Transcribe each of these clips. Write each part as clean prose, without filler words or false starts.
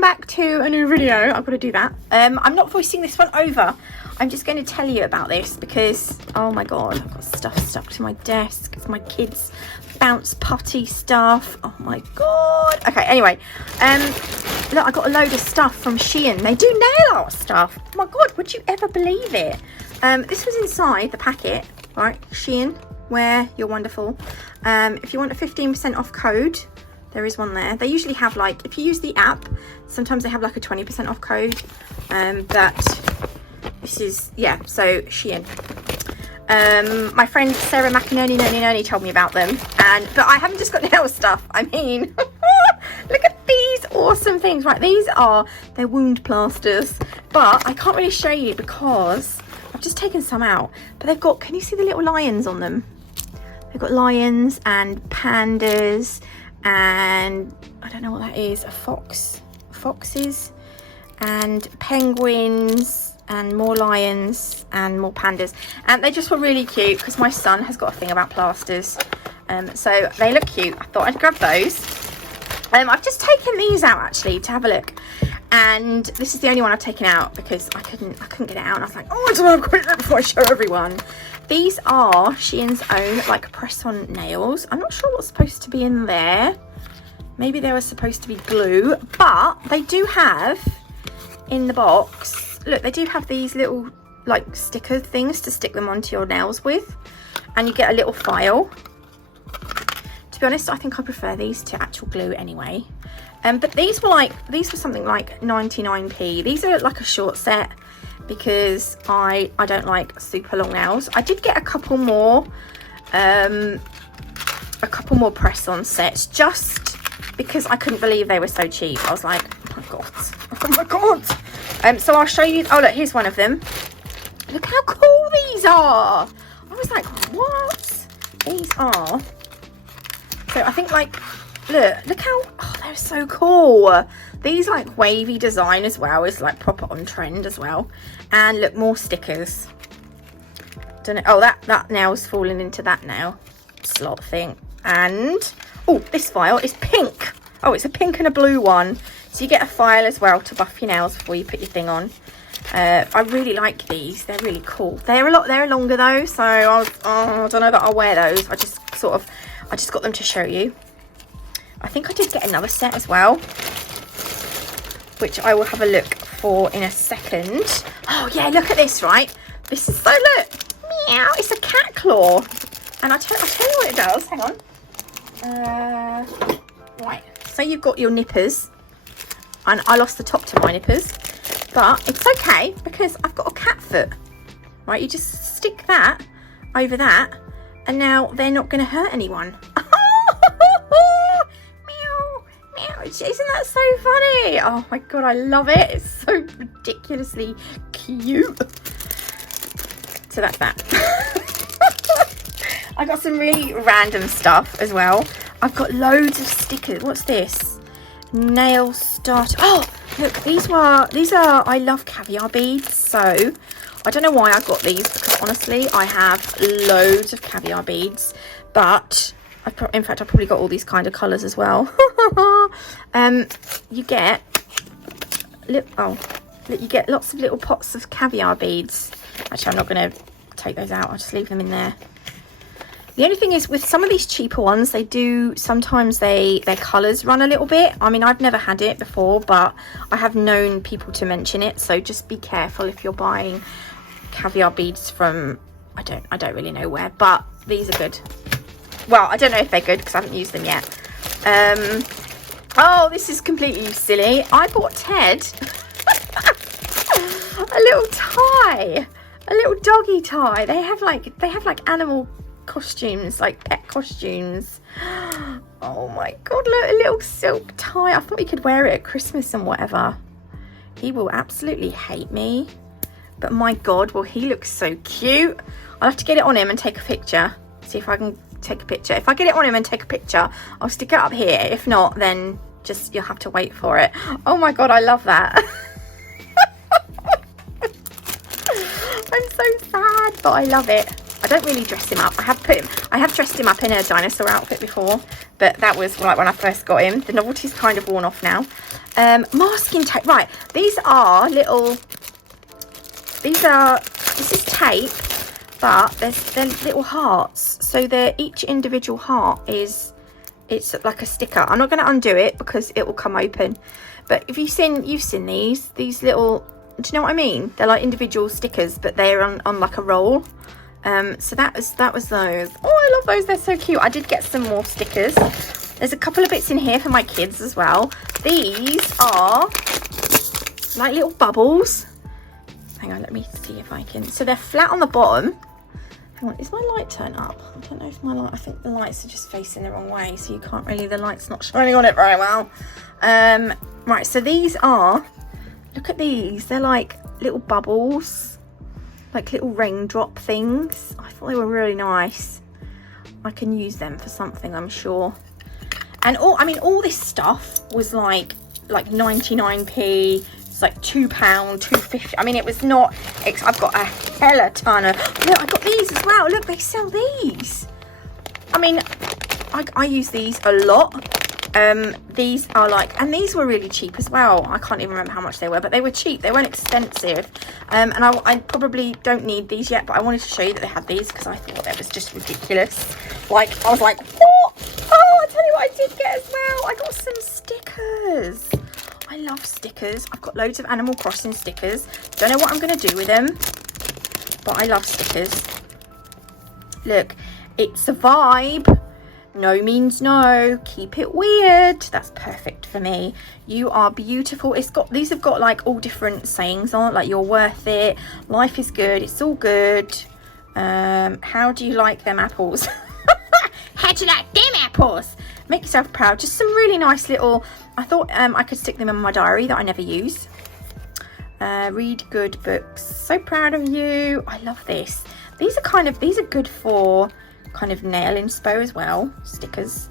welcome back to a new video. I've got to do that. I'm not voicing this one over. I'm just going to tell you about this because, oh my god, I've got stuff stuck to my desk. It's my kids' bounce putty stuff. Oh my god. Okay, anyway, look, I got a load of stuff from Shein. They do nail art stuff. Oh my god, would you ever believe it? This was inside the packet, right? Shein, where you're wonderful. If you want a 15% off code, there is one there. They usually have, like, if you use the app, sometimes they have like a 20% off code. But this is, yeah, so Shein. My friend Sarah McInerney told me about them, but I haven't just got nail stuff. I mean, look at these awesome things. Right, they're wound plasters, but I can't really show you because I've just taken some out. But they've got, can you see the little lions on them? They've got lions and pandas and I don't know what that is, foxes and penguins and more lions and more pandas, and they just were really cute because my son has got a thing about plasters, so they look cute. I thought I'd grab those. I've just taken these out actually to have a look, and this is the only one I've taken out because I couldn't get it out, and I was like, oh, I don't know, I've got it before I show everyone. These are Shein's own, like, press-on nails. I'm not sure what's supposed to be in there. Maybe they were supposed to be glue, but they do have in the box, look, they do have these little, like, sticker things to stick them onto your nails with, and you get a little file. To be honest, I think I prefer these to actual glue anyway. But these were something like 99p. These are like a short set because I don't like super long nails. I did get a couple more press-on sets just because I couldn't believe they were so cheap. I was like, oh my god. So I'll show you. Oh look, here's one of them. Look how cool these are. I was like, what? These are. So I think, like, look how, oh, they're so cool. These, like, wavy design as well is, like, proper on trend as well. And look, more stickers. Don't know. Oh, that nail's falling into that nail slot thing. And oh, this file is pink. Oh, it's a pink and a blue one. So you get a file as well to buff your nails before you put your thing on. I really like these. They're really cool. They're longer though, so I don't know that I'll wear those. I just got them to show you. I think I did get another set as well, which I will have a look for in a second. Oh yeah, look at this, right? This is, so look, meow, it's a cat claw. And I'll tell you what it does, hang on. Right, so you've got your nippers, and I lost the top to my nippers, but it's okay because I've got a cat foot. Right, you just stick that over that, and now they're not going to hurt anyone. Isn't that so funny? Oh my god, I love it. It's so ridiculously cute. So that's that. I got some really random stuff as well. I've got loads of stickers. What's this? Nail starter. Oh, look, these are, I love caviar beads. So I don't know why I got these because honestly, I have loads of caviar beads, but in fact, I probably got all these kind of colours as well. You get, look, you get lots of little pots of caviar beads. Actually, I'm not going to take those out. I'll just leave them in there. The only thing is with some of these cheaper ones, sometimes their colours run a little bit. I mean, I've never had it before, but I have known people to mention it. So just be careful if you're buying caviar beads from, I don't really know where, but these are good. Well, I don't know if they're good because I haven't used them yet. Oh, this is completely silly. I bought Ted a little tie, a little doggy tie. They have like animal costumes, like pet costumes. Oh my god, look, a little silk tie. I thought he could wear it at Christmas and whatever. He will absolutely hate me, but my god, well, he looks so cute. I'll have to get it on him and take a picture. See if I can take a picture. If I get it on him and take a picture, I'll stick it up here. If not, then just you'll have to wait for it. Oh my god, I love that. I'm so sad, but I love it. I don't really dress him up. I have dressed him up in a dinosaur outfit before, but that was like when I first got him. The novelty's kind of worn off now. Masking tape. Right, this is tape, but they're little hearts. So each individual heart it's like a sticker. I'm not going to undo it because it will come open. But if you've seen these little, do you know what I mean? They're like individual stickers, but they're on like a roll. So that was those. Oh, I love those. They're so cute. I did get some more stickers. There's a couple of bits in here for my kids as well. These are like little bubbles. Hang on, let me see if I can. So they're flat on the bottom. Hang on, is my light turned up? I don't know if I think the lights are just facing the wrong way, so you can't really, the light's not shining on it very well. Right, so these are, look at these. They're like little bubbles, like little raindrop things. I thought they were really nice. I can use them for something, I'm sure. And all this stuff was like 99p. It's like £2, £2.50. I mean, it was not. I've got a hella ton of. Look, I got these as well. Look, they sell these. I mean, I use these a lot. These are like, and these were really cheap as well. I can't even remember how much they were, but they were cheap. They weren't expensive. And I probably don't need these yet, but I wanted to show you that they had these because I thought that was just ridiculous. Like, I was like, what? Oh, I'll tell you what I did get as well. I got some stickers. I love stickers. I've got loads of Animal Crossing stickers. Don't know what I'm going to do with them, but I love stickers. Look, it's a vibe. No means no. Keep it weird. That's perfect for me. You are beautiful. These have got like all different sayings on it, like you're worth it, life is good, it's all good. How do you like them apples? How do you like them apples? Make yourself proud. Just some really nice little, I thought I could stick them in my diary that I never use. Read good books. So proud of you. I love this. These are good for kind of nail inspo as well. Stickers.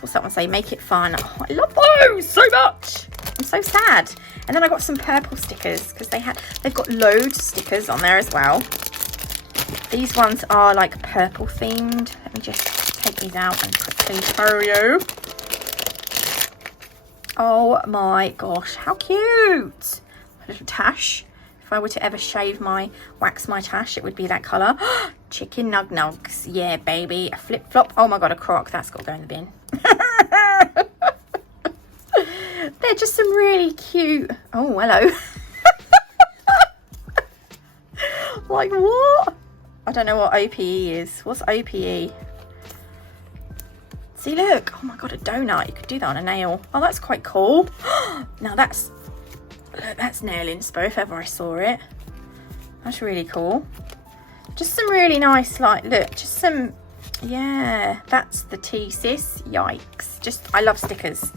What's that one say? Make it fun. Oh, I love those so much. I'm so sad. And then I got some purple stickers because they've got loads of stickers on there as well. These ones are like purple themed. Let me just take these out and quickly show you. Oh my gosh, how cute. A little tash. If I were to ever wax my tash, it would be that colour. Chicken nug nugs. Yeah, baby. A flip flop. Oh my god, a croc. That's got to go in the bin. They're just some really cute. Oh, hello. Like what? I don't know what OPE is. What's OPE? See, look. Oh my god, a donut. You could do that on a nail. Oh, that's quite cool. Now that's nail inspo if ever I saw it. That's really cool. Just some really nice, like, look, just some, yeah, that's the tea, sis. Yikes. I love stickers.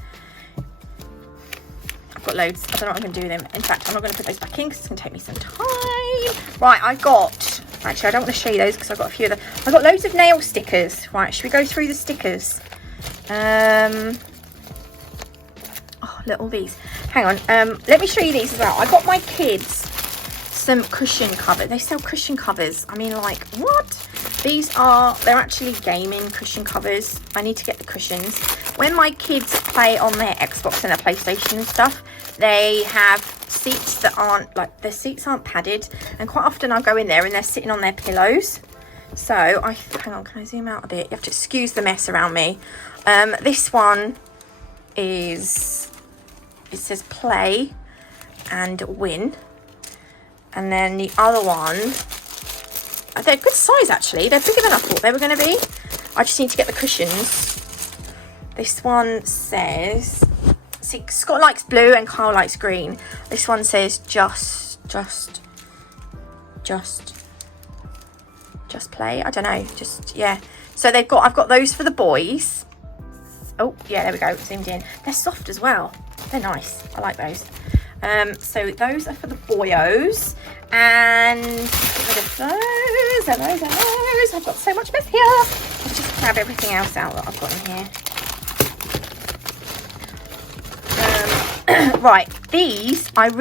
I've got loads. I don't know what I'm going to do with them. In fact, I'm not going to put those back in because it's going to take me some time. Right, actually, I don't want to show you those because I've got a few of them. I've got loads of nail stickers. Right, should we go through the stickers? Oh, look, all these. Hang on, let me show you these as well. I got my kids some cushion covers. They sell cushion covers. I mean, like, what? They're actually gaming cushion covers. I need to get the cushions. When my kids play on their Xbox and their PlayStation and stuff, they have seats that aren't, like, their seats aren't padded. And quite often I'll go in there and they're sitting on their pillows. So, hang on, can I zoom out a bit? You have to excuse the mess around me. This one is, it says play and win. And then the other one, they're good size actually. They're bigger than I thought they were going to be. I just need to get the cushions. This one says, see, Scott likes blue and Carl likes green. This one says just play. I don't know. Yeah. So I've got those for the boys. Oh yeah, there we go. Zoomed in. They're soft as well. They're nice. I like those. So those are for the boyos, and get rid of those and those. I've got so much mess here. Let's just grab everything else out that I've got in here. Right, these let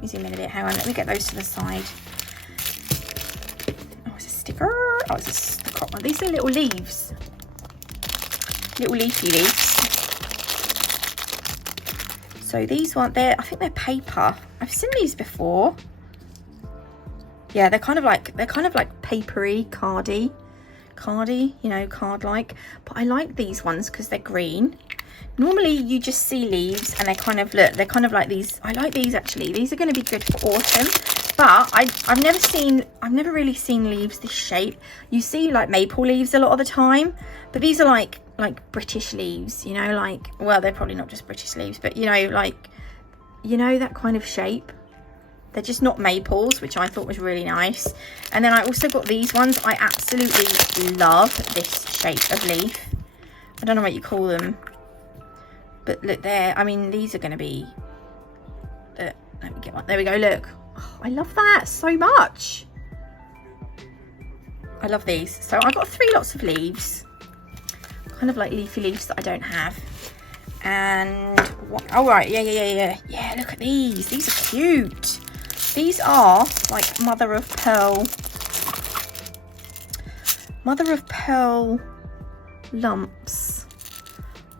me zoom in a bit. Hang on, let me get those to the side. Oh, it's a sticker Oh, it's the crop one. These are little leaves. Little leafy leaves. So these one, I think they're paper. I've seen these before. Yeah, they're kind of like papery, cardy, you know, card-like. But I like these ones because they're green. Normally you just see leaves and they're kind of like these. I like these actually. These are going to be good for autumn. But I've never really seen leaves this shape. You see like maple leaves a lot of the time, but these are like British leaves, you know, like, well, they're probably not just British leaves, but you know, like, you know, that kind of shape. They're just not maples, which I thought was really nice. And then I also got these ones. I absolutely love this shape of leaf. I don't know what you call them, but look there. I mean, these are going to be, let me get one. There we go, look. Oh, I love that so much. I love these. So I got 3 lots of leaves, kind of like leafy leaves that I don't have. And what, oh right, yeah, look at these. These are cute. These are like mother of pearl lumps.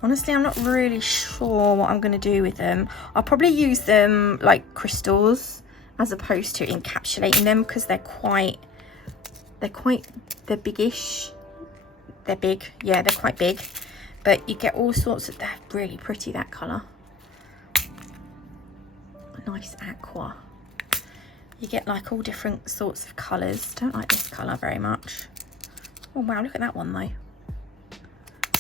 Honestly, I'm not really sure what I'm going to do with them. I'll probably use them like crystals as opposed to encapsulating them, because they're biggish. They're big, yeah, they're quite big. But you get all sorts of, they're really pretty, that colour. A nice aqua. You get like all different sorts of colours. Don't like this colour very much. Oh wow, look at that one though.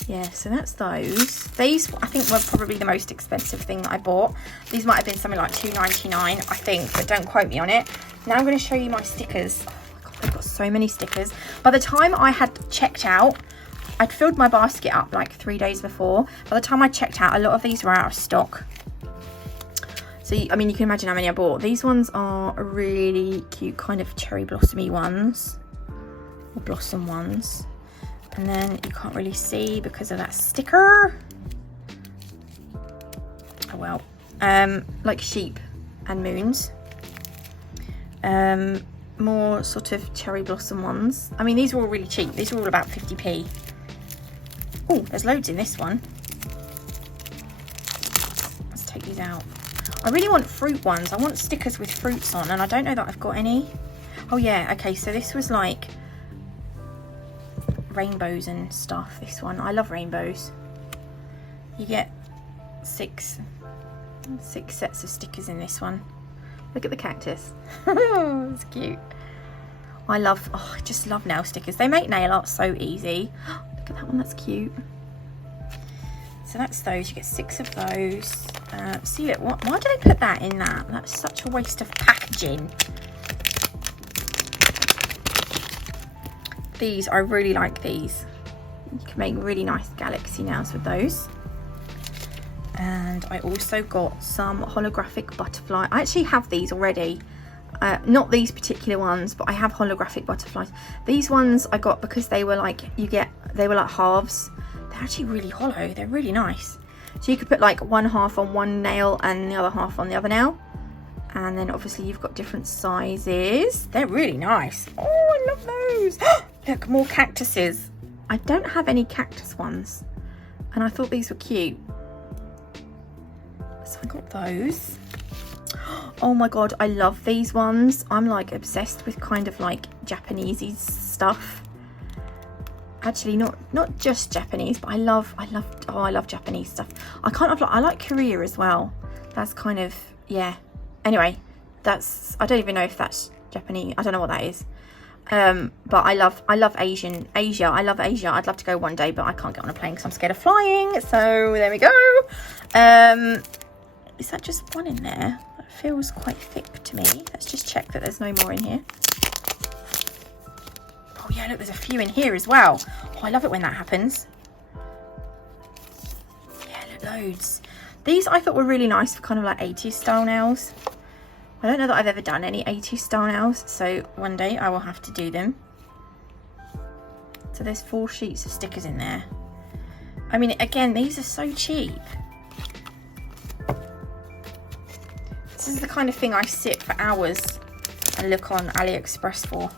Yeah, so that's those. These I think were probably the most expensive thing that I bought. These might have been something like $2.99, I think, but don't quote me on it. Now I'm going to show you my stickers. Oh my god, I've got so many stickers. By the time I had checked out, I'd filled my basket up like 3 days before. By the time I checked out, a lot of these were out of stock. So, I mean, you can imagine how many I bought. These ones are really cute, kind of cherry blossomy ones. Or blossom ones. And then you can't really see because of that sticker. Oh well. Like sheep and moons. More sort of cherry blossom ones. I mean, these are all really cheap. These are all about 50p. Oh, there's loads in this one. Let's take these out. I really want fruit ones. I want stickers with fruits on, and I don't know that I've got any. Oh yeah, okay, so this was like rainbows and stuff, this one. I love rainbows. You get six sets of stickers in this one. Look at the cactus. It's cute. I just love nail stickers. They make nail art so easy. Look at that one, that's cute. So that's those. You get 6 of those. See, look, why do they put that in that? That's such a waste of packaging. These, I really like these. You can make really nice galaxy nails with those. And I also got some holographic butterfly. I actually have these already. Not these particular ones, but I have holographic butterflies. These ones I got because they were like, they were like halves. They're actually really hollow. They're really nice. So you could put like one half on one nail and the other half on the other nail. And then obviously you've got different sizes. They're really nice. Oh, I love those. Look, more cactuses. I don't have any cactus ones. And I thought these were cute. So I got those. Oh my god, I love these ones. I'm like obsessed with kind of like Japanesey stuff. Actually, not just Japanese, but I love Japanese stuff. I like Korea as well. That's kind of, yeah. Anyway, I don't even know if that's Japanese. I don't know what that is. But I love Asia. I love Asia. I'd love to go one day, but I can't get on a plane because I'm scared of flying. So there we go. Is that just one in there? That feels quite thick to me. Let's just check that there's no more in here. Oh yeah, look, there's a few in here as well. Oh, I love it when that happens. Yeah, look, loads. These I thought were really nice for kind of like 80s style nails. I don't know that I've ever done any 80s style nails, so one day I will have to do them. So there's 4 sheets of stickers in there. I mean, again, these are so cheap. This is the kind of thing I sit for hours and look on AliExpress for.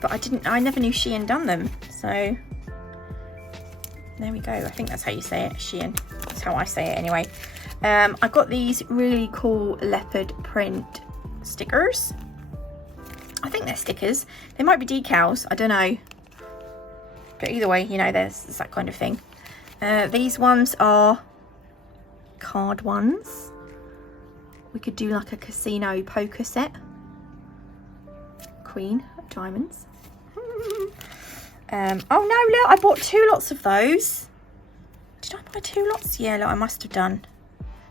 but I never knew Shein done them. So there we go. I think that's how you say it, Shein. That's how I say it anyway. I got these really cool leopard print stickers. I think they're stickers. They might be decals, I don't know. But either way, you know, there's that kind of thing. These ones are card ones. We could do like a casino poker set. Queen of diamonds. Oh no, look, I bought 2 lots of those. Did I buy 2 lots? Yeah, look, I must have done.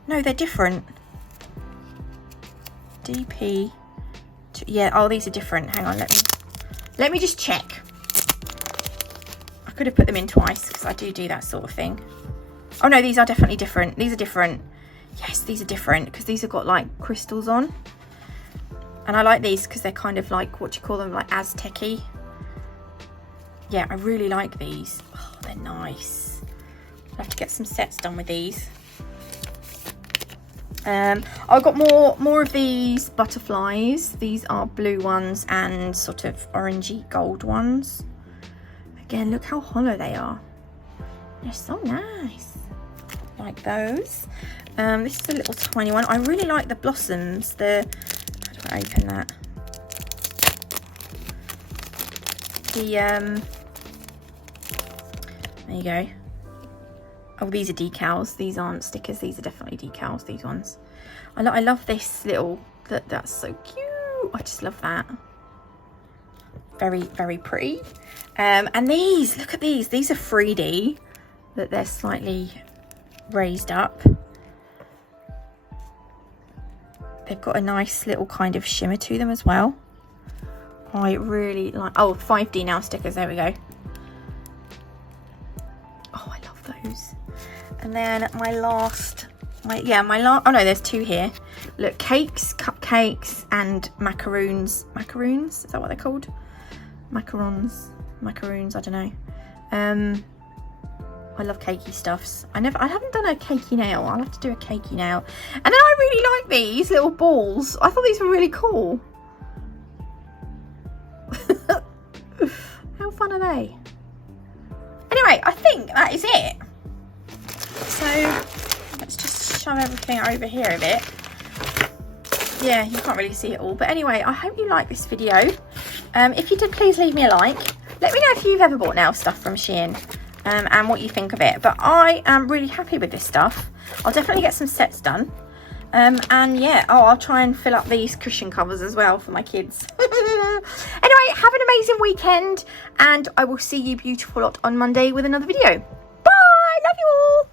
No, they're different. DP. Yeah, oh, these are different. Hang on, let me just check. I could have put them in twice because I do that sort of thing. Oh no, these are definitely different. These are different. Yes, these are different because these have got like crystals on. And I like these because they're kind of like, what do you call them, like Aztec-y. Yeah, I really like these. Oh, they're nice. I'll have to get some sets done with these. I've got more of these butterflies. These are blue ones and sort of orangey gold ones. Again, look how hollow they are. They're so nice. Like those. This is a little tiny one. I really like the blossoms. How do I open that? There you go. Oh, these are decals. These aren't stickers. These are definitely decals, these ones. I love this little, that's so cute. I just love that. Very, very pretty. And these, look at these. These are 3D. That they're slightly raised up. They've got a nice little kind of shimmer to them as well. I really like, oh, 5D now stickers. There we go. Oh, I love those. And then my last, oh no, there's 2 here. Look, cakes, cupcakes, and macaroons. Macaroons, is that what they're called? Macarons, I don't know. I love cakey stuffs. I haven't done a cakey nail. I'll have to do a cakey nail. And then I really like these little balls. I thought these were really cool. How fun are they? Anyway, I think that is it. So let's just shove everything over here a bit. Yeah, you can't really see it all. But anyway, I hope you like this video. If you did, please leave me a like. Let me know if you've ever bought nail stuff from Shein and what you think of it. But I am really happy with this stuff. I'll definitely get some sets done. And yeah, I'll try and fill up these cushion covers as well for my kids. Anyway, have an amazing weekend, and I will see you beautiful lot on Monday with another video. Bye, love you all.